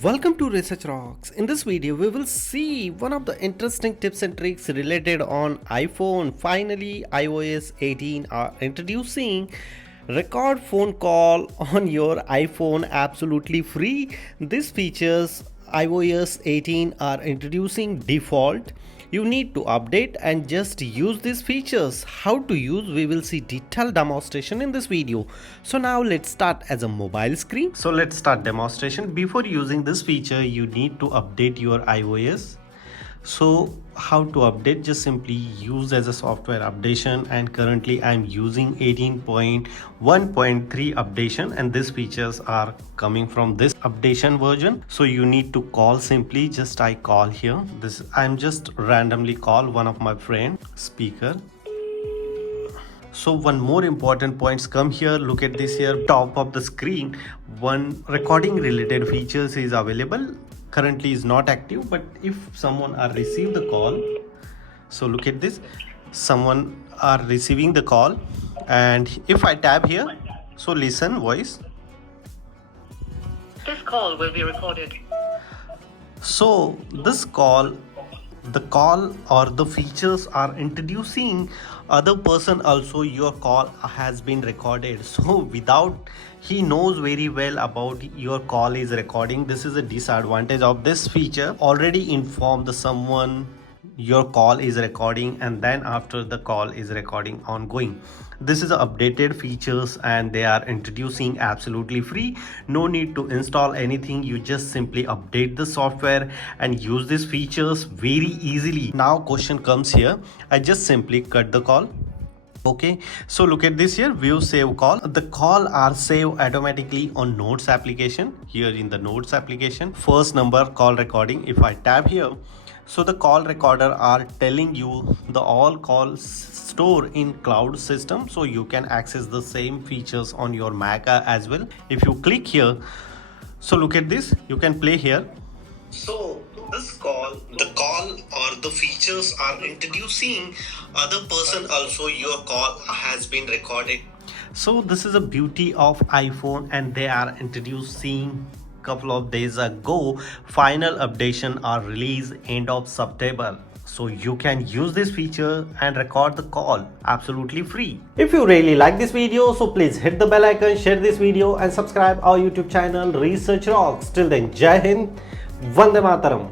Welcome to Research Rocks. In this video, we will see one of the interesting tips and tricks related on iPhone. Finally, iOS 18 are introducing record phone call on your iPhone absolutely free. These features iOS 18 are introducing default. You need to update and just use these features. How to use, we will see detailed demonstration in this video. So now let's start as a mobile screen. So let's start demonstration. Before using this feature, you need to update your iOS. So how to update, just simply use as a software updation, and currently I'm using 18.1.3 updation, and these features are coming from this updation version. So you need to call, simply just I call here, this I'm just randomly call one of my friend speaker. So one more important points come here. Look at this here, top of the screen, one recording related features is available. Currently is not active, but if someone are receive the call, so look at this, someone are receiving the call, and if I tap here, so listen voice. This call will be recorded. So this call, the call or the features are introducing other person also your call has been recorded. So without, he knows very well about your call is recording. This is a disadvantage of this feature. Already inform the someone your call is recording, and then after the call is recording ongoing. This is updated features and they are introducing absolutely free. No need to install anything, you just simply update the software and use these features very easily. Now question comes here, I just simply cut the call. Okay, so look at this here, view save call. The call are saved automatically on notes application. Here in the notes application, first number call recording, if I tap here, so the call recorder are telling you the all calls store in cloud system, so you can access the same features on your Mac as well. If you click here, so look at this, you can play here. So this call, the call or the features are introducing other person also your call has been recorded. So this is a beauty of iPhone, and they are introducing couple of days ago. Final updation are released end of September, so you can use this feature and record the call absolutely free. If you really like this video, so please hit the bell icon, share this video and subscribe our YouTube channel Research Rocks. Till then, Jai Hind, Vande Mataram.